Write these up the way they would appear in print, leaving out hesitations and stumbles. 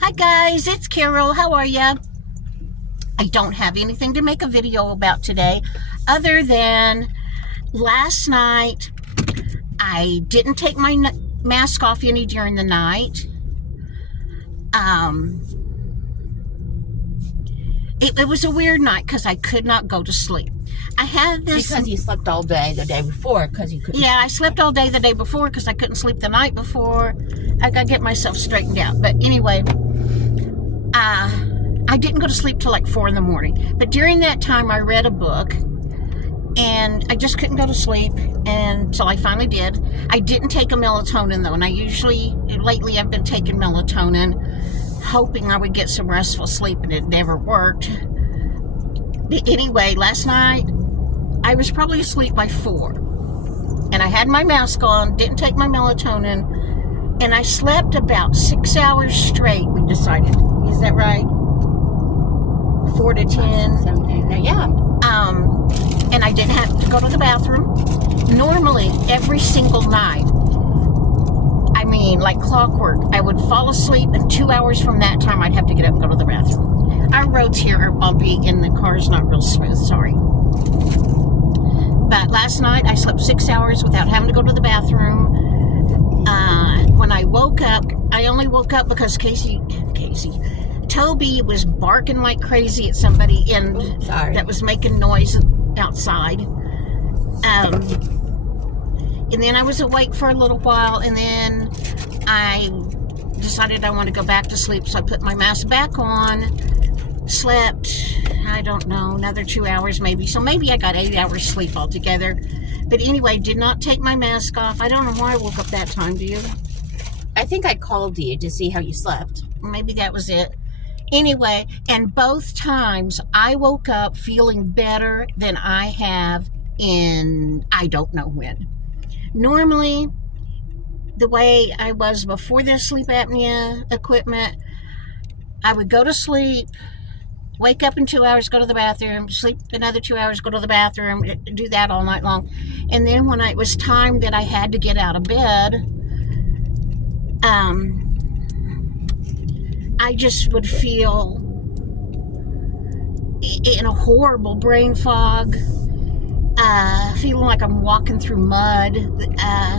Hi guys, it's Carol. How are ya? I don't have anything to make a video about today other than last night I didn't take my mask off any during the night. It was a weird night because I could not go to sleep. I had this... Because you slept all day the day before because you couldn't Yeah, sleep. I slept all day the day before because I couldn't sleep the night before. I got to get myself straightened out. But anyway, I didn't go to sleep till like 4 in the morning. But during that time, I read a book. And I just couldn't go to sleep until I finally did. I didn't take a melatonin, though. And lately I've been taking melatonin, hoping I would get some restful sleep, and it never worked. But anyway, last night, I was probably asleep by 4. And I had my mask on, didn't take my melatonin, and I slept about 6 hours straight, we decided. Is that right? 4 to 10? 7, 8, yeah. And I didn't have to go to the bathroom. Normally, every single night, I mean, like clockwork, I would fall asleep, and 2 hours from that time, I'd have to get up and go to the bathroom. Our roads here are bumpy, and the car's not real smooth, sorry. But last night, I slept 6 hours without having to go to the bathroom. When I woke up, I only woke up because Toby was barking like crazy at somebody that was making noise outside. And then I was awake for a little while, and then I decided I wanted to go back to sleep, so I put my mask back on, slept, I don't know, another 2 hours maybe. So maybe I got 8 hours sleep altogether. But anyway, did not take my mask off. I don't know why I woke up that time, do you? I think I called you to see how you slept. Maybe that was it. Anyway, and both times I woke up feeling better than I have in I don't know when. Normally, the way I was before the sleep apnea equipment, I would go to sleep, wake up in 2 hours, go to the bathroom, sleep another 2 hours, go to the bathroom, do that all night long. And then when it was time that I had to get out of bed, I just would feel in a horrible brain fog, feeling like I'm walking through mud.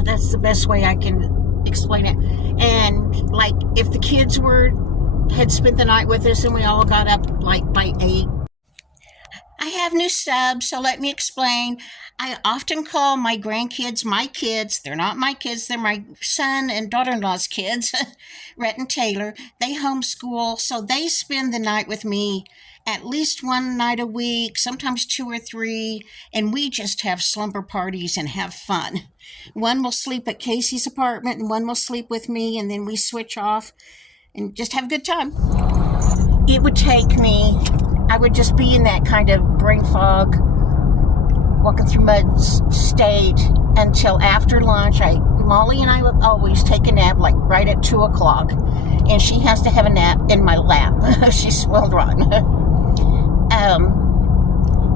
That's the best way I can explain it. And like if the kids had spent the night with us and we all got up like by 8. I have new subs, so let me explain. I often call my grandkids my kids. They're not my kids. They're my son and daughter-in-law's kids, Rhett and Taylor. They homeschool, so they spend the night with me at least one night a week, sometimes 2 or 3, and we just have slumber parties and have fun. One will sleep at Casey's apartment, and one will sleep with me, and then we switch off and just have a good time. It would take me, I would just be in that kind of brain fog, walking through mud state until after lunch. Molly and I would always take a nap like right at 2 o'clock, and she has to have a nap in my lap. She's spoiled rotten.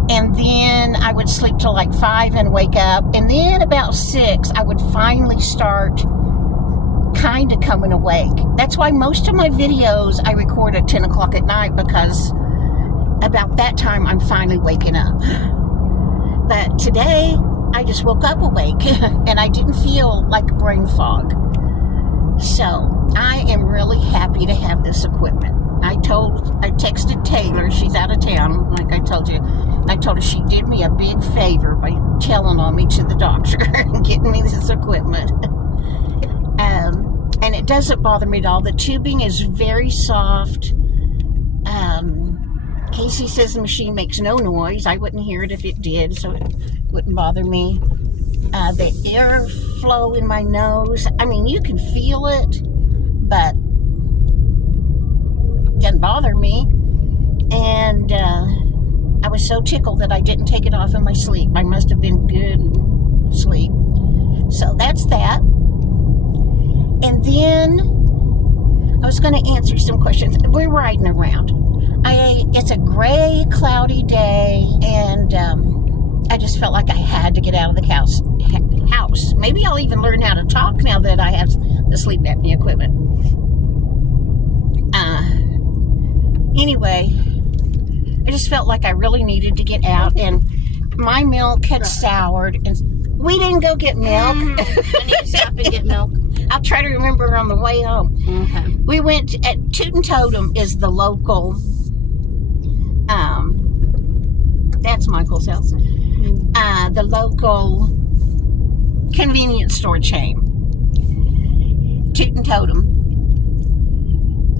And then I would sleep till like 5 and wake up, and then about 6 I would finally start kind of coming awake. That's why most of my videos I record at 10 o'clock at night, because about that time I'm finally waking up. But today I just woke up awake and I didn't feel like brain fog. So I am really happy to have this equipment. I texted Taylor, she's out of town, like I told you. I told her she did me a big favor by telling on me to the doctor and getting me this equipment. And it doesn't bother me at all. The tubing is very soft. Casey says the machine makes no noise. I wouldn't hear it if it did, so it wouldn't bother me. The airflow in my nose, I mean, you can feel it, but it doesn't bother me. And I was so tickled that I didn't take it off in my sleep. I must have been good in sleep. So that's that. And then I was going to answer some questions. We're riding around. It's a gray, cloudy day, and I just felt like I had to get out of the house. Maybe I'll even learn how to talk now that I have the sleep apnea equipment. Anyway, I just felt like I really needed to get out, and my milk had soured, and we didn't go get milk. I need to stop and get milk. I'll try to remember on the way home. Okay. We went at Toot and Totem is the local, that's Michael's house, the local convenience store chain. Toot and Totem.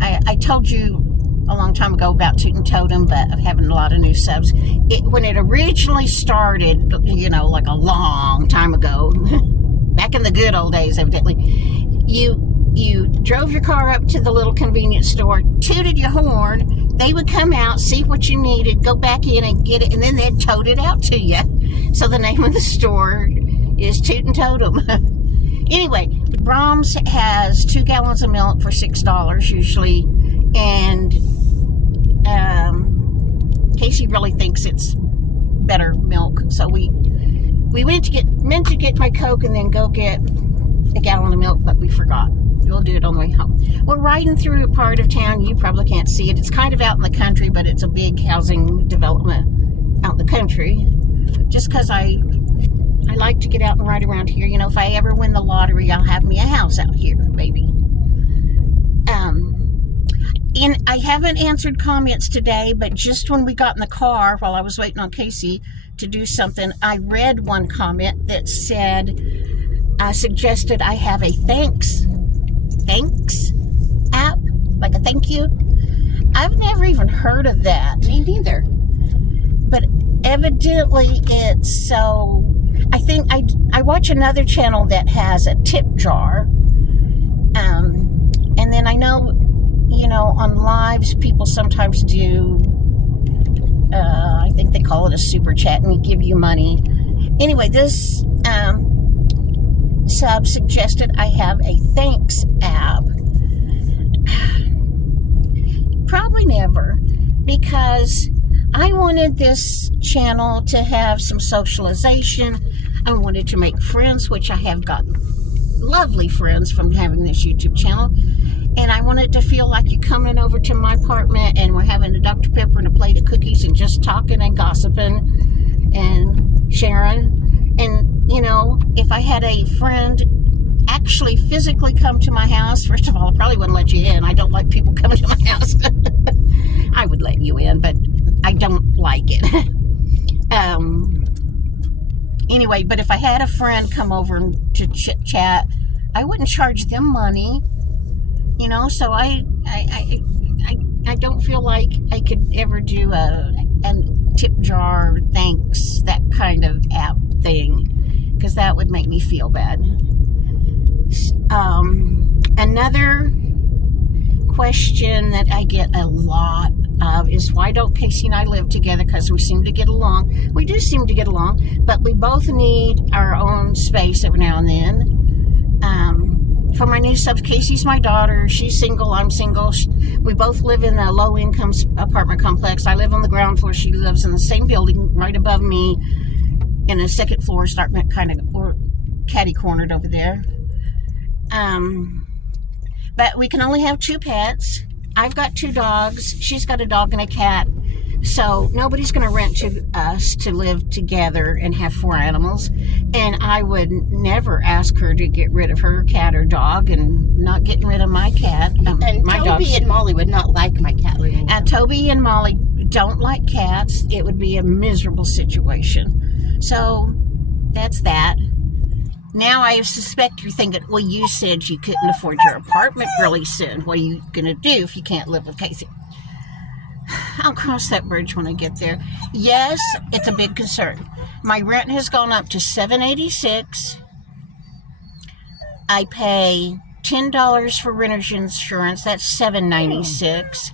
I told you a long time ago about Toot and Totem, but I'm having a lot of new subs. When it originally started, like a long time ago, back in the good old days, evidently, you drove your car up to the little convenience store, tooted your horn, they would come out, see what you needed, go back in and get it, and then they'd tote it out to you. So the name of the store is Toot and Totem. Anyway, Brams has 2 gallons of milk for $6 usually, and Casey really thinks it's better milk, so we meant to get my Coke and then go get a gallon of milk, but we forgot. We'll do it on the way home. We're riding through a part of town. You probably can't see it. It's kind of out in the country, but it's a big housing development out in the country. Just because I like to get out and ride around here. If I ever win the lottery, I'll have me a house out here, maybe. And I haven't answered comments today, but just when we got in the car, while I was waiting on Casey to do something, I read one comment that said, suggested I have a thanks app, like a thank you. I've never even heard of that. Me neither. But evidently it's so... I think I watch another channel that has a tip jar. And then I know, on lives, people sometimes do, I think they call it a super chat, and we give you money. Anyway, this sub suggested I have a thanks app. Probably never, because I wanted this channel to have some socialization. I wanted to make friends, which I have gotten lovely friends from having this YouTube channel. And I wanted to feel like you're coming over to my apartment and we're having a Dr. Pepper and a plate of cookies and just talking and gossiping and sharing. And, if I had a friend actually physically come to my house, first of all, I probably wouldn't let you in. I don't like people coming to my house. I would let you in, but I don't like it. Anyway, but if I had a friend come over to chit-chat, I wouldn't charge them money. So I don't feel like I could ever do a tip jar thanks, that kind of app thing, because that would make me feel bad. Another question that I get a lot of is, why don't Casey and I live together? Because we seem to get along. We do seem to get along, but we both need our own space every now and then. For my new subs, Casey's my daughter. She's single. I'm single. We both live in a low-income apartment complex. I live on the ground floor. She lives in the same building right above me in a second floor, starting kind of catty-cornered over there. But we can only have 2 pets. I've got 2 dogs. She's got a dog and a cat. So nobody's going to rent to us to live together and have 4 animals. And I would never ask her to get rid of her cat or dog, and not getting rid of my cat. And my Toby dogs. and Molly would not like my cat living there. Toby and Molly don't like cats. It would be a miserable situation. So that's that. Now I suspect you're thinking, well, you said you couldn't afford your apartment really soon. What are you going to do if you can't live with Casey? I'll cross that bridge when I get there. Yes, it's a big concern. My rent has gone up to $7.86. I pay $10 for renter's insurance. That's $7.96.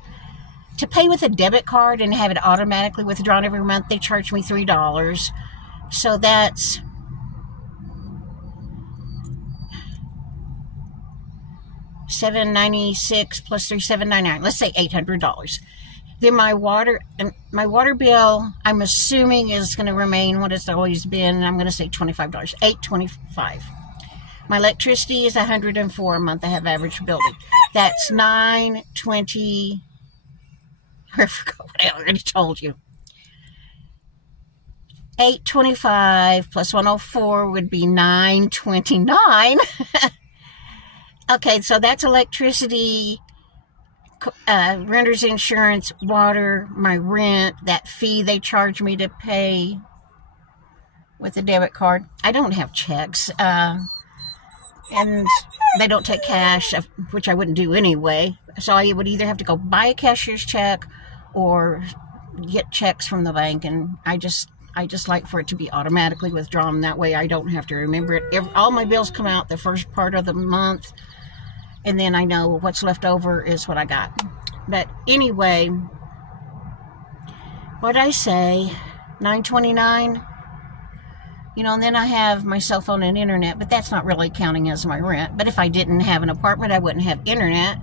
To pay with a debit card and have it automatically withdrawn every month, they charge me $3. So that's $7.96 plus $3, $7.99. Let's say $800. Then my water bill, I'm assuming, is going to remain what it's always been. I'm going to say $25, $8.25. My electricity is $104 a month. I have average building. That's $9.20. I forgot what I already told you. $8.25 plus 104 would be $9.29. Okay, so that's electricity, renter's insurance, water, my rent, that fee they charge me to pay with a debit card. I don't have checks, and they don't take cash, which I wouldn't do anyway. So I would either have to go buy a cashier's check or get checks from the bank, and I just like for it to be automatically withdrawn. That way I don't have to remember it. All my bills come out the first part of the month, and then I know what's left over is what I got. But anyway, what'd I say? $9.29? And then I have my cell phone and internet, but that's not really counting as my rent. But if I didn't have an apartment, I wouldn't have internet.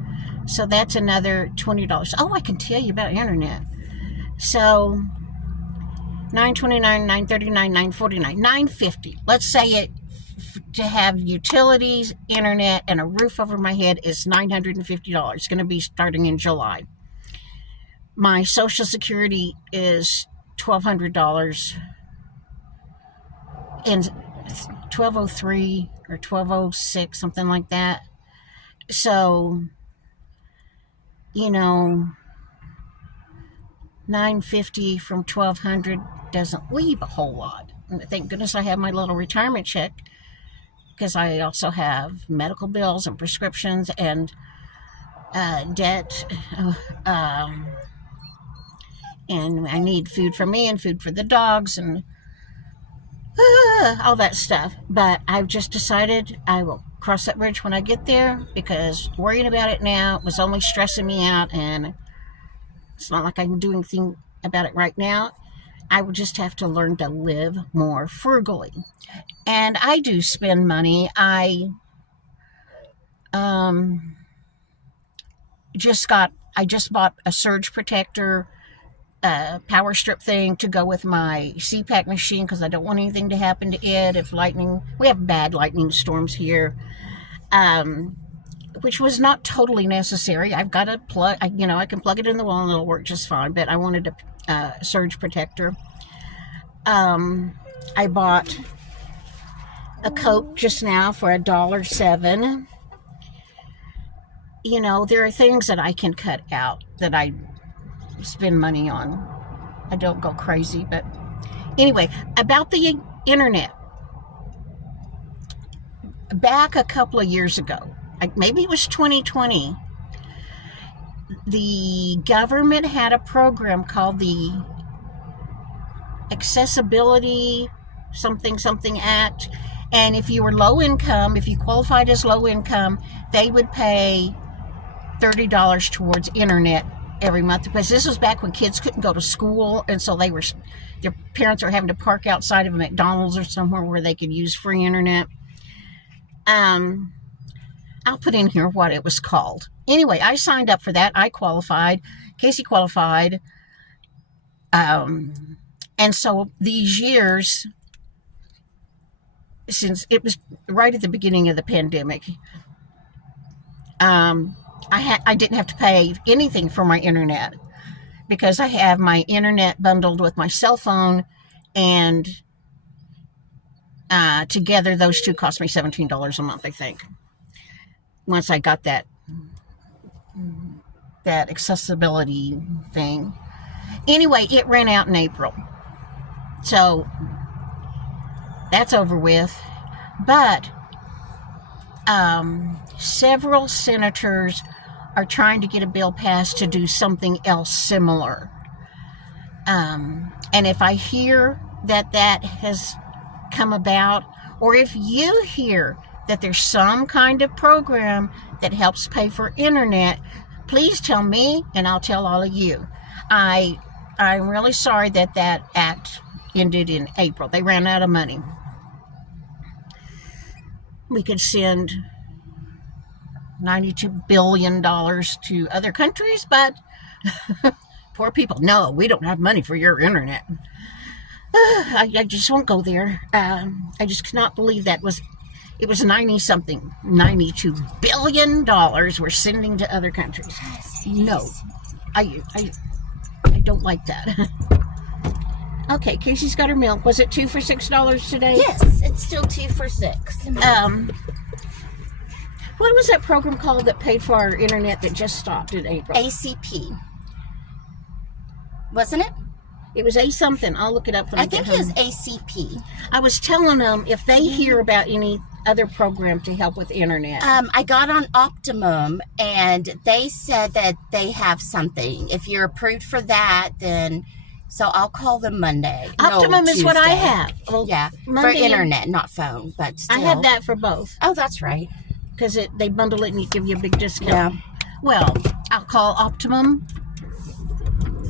So that's another $20. Oh, I can tell you about internet. So $9.29, $9.39, $9.49, $9.50. Let's say it to have utilities, internet, and a roof over my head is $950. It's going to be starting in July. My Social Security is $1,200. And $1,203 or $1,206, something like that. So, $950 from $1,200 doesn't leave a whole lot. And thank goodness I have my little retirement check, because I also have medical bills and prescriptions and debt. And I need food for me and food for the dogs and all that stuff. But I've just decided I will cross that bridge when I get there, because worrying about it now was only stressing me out, and it's not like I'm doing anything about it right now. I would just have to learn to live more frugally. And I do spend money. I just bought a surge protector, power strip thing to go with my CPAP machine, because I don't want anything to happen to it if we have bad lightning storms here, which was not totally necessary. I've got a plug, I can plug it in the wall and it'll work just fine, but I wanted a surge protector. I bought a Coke just now for $1.07. There are things that I can cut out that I spend money on. I don't go crazy, but anyway, about the internet. Back a couple of years ago, maybe it was 2020, the government had a program called the Accessibility something Act, and if you were low income, if you qualified as low income, they would pay $30 towards internet every month, because this was back when kids couldn't go to school, and so their parents are having to park outside of a McDonald's or somewhere where they could use free internet. I'll put in here what it was called. Anyway, I signed up for that. I qualified. Casey qualified. And so these years, since it was right at the beginning of the pandemic, I didn't have to pay anything for my internet, because I have my internet bundled with my cell phone, and together those two cost me $17 a month, I think, once I got that accessibility thing. Anyway, it ran out in April, so that's over with. But several senators are trying to get a bill passed to do something else similar. And if I hear that has come about, or if you hear that there's some kind of program that helps pay for internet, please tell me, and I'll tell all of you. I'm really sorry that act ended in April. They ran out of money. We could send $92 billion to other countries, but poor people, no, we don't have money for your internet. I just won't go there. I just cannot believe it was $92 billion we're sending to other countries. No, don't like that. Okay, Casey's got her milk. Was it 2 for $6 today? Yes, it's still 2 for $6. What was that program called that paid for our internet that just stopped in April? ACP. Wasn't it? It was A something. I'll look it up when I get home. I think it was ACP. I was telling them if they hear about any other program to help with internet. I got on Optimum, and they said that they have something. If you're approved for that, then... So I'll call them Monday. Optimum is what I have. Well, yeah, Monday, for internet, not phone, but still. I have that for both. Oh, that's right. Because they bundle it and you give you a big discount. Yeah. Well, I'll call Optimum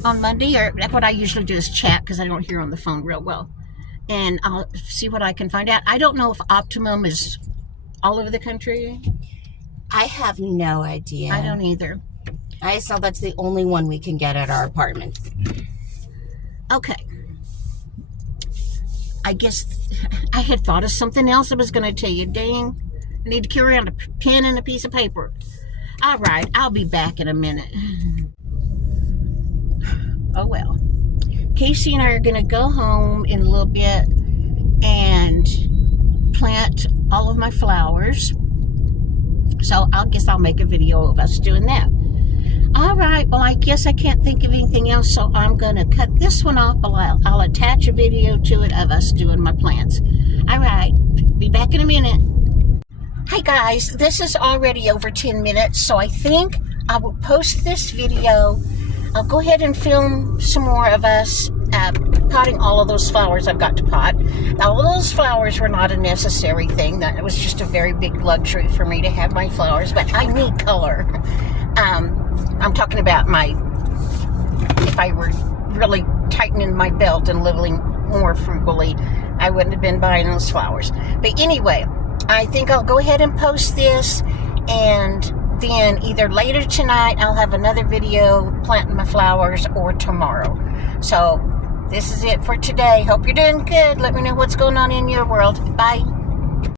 on Monday, or what I usually do is chat because I don't hear on the phone real well. And I'll see what I can find out. I don't know if Optimum is all over the country. I have no idea. I don't either. I saw that's the only one we can get at our apartment. Okay. I guess I had thought of something else I was going to tell you. Dang. I need to carry around a pen and a piece of paper. All right. I'll be back in a minute. Oh, well. Casey and I are going to go home in a little bit and plant all of my flowers. So I guess I'll make a video of us doing that. All right, well, I guess I can't think of anything else, so I'm going to cut this one off, but I'll attach a video to it of us doing my plants. All right, be back in a minute. Hey, guys, this is already over 10 minutes, so I think I will post this video. I'll go ahead and film some more of us potting all of those flowers I've got to pot. All of those flowers were not a necessary thing. That was just a very big luxury for me to have my flowers, but I need color. I'm talking about if I were really tightening my belt and living more frugally, I wouldn't have been buying those flowers. But anyway, I think I'll go ahead and post this, and then either later tonight I'll have another video planting my flowers, or tomorrow. So this is it for today. Hope you're doing good. Let me know what's going on in your world. Bye.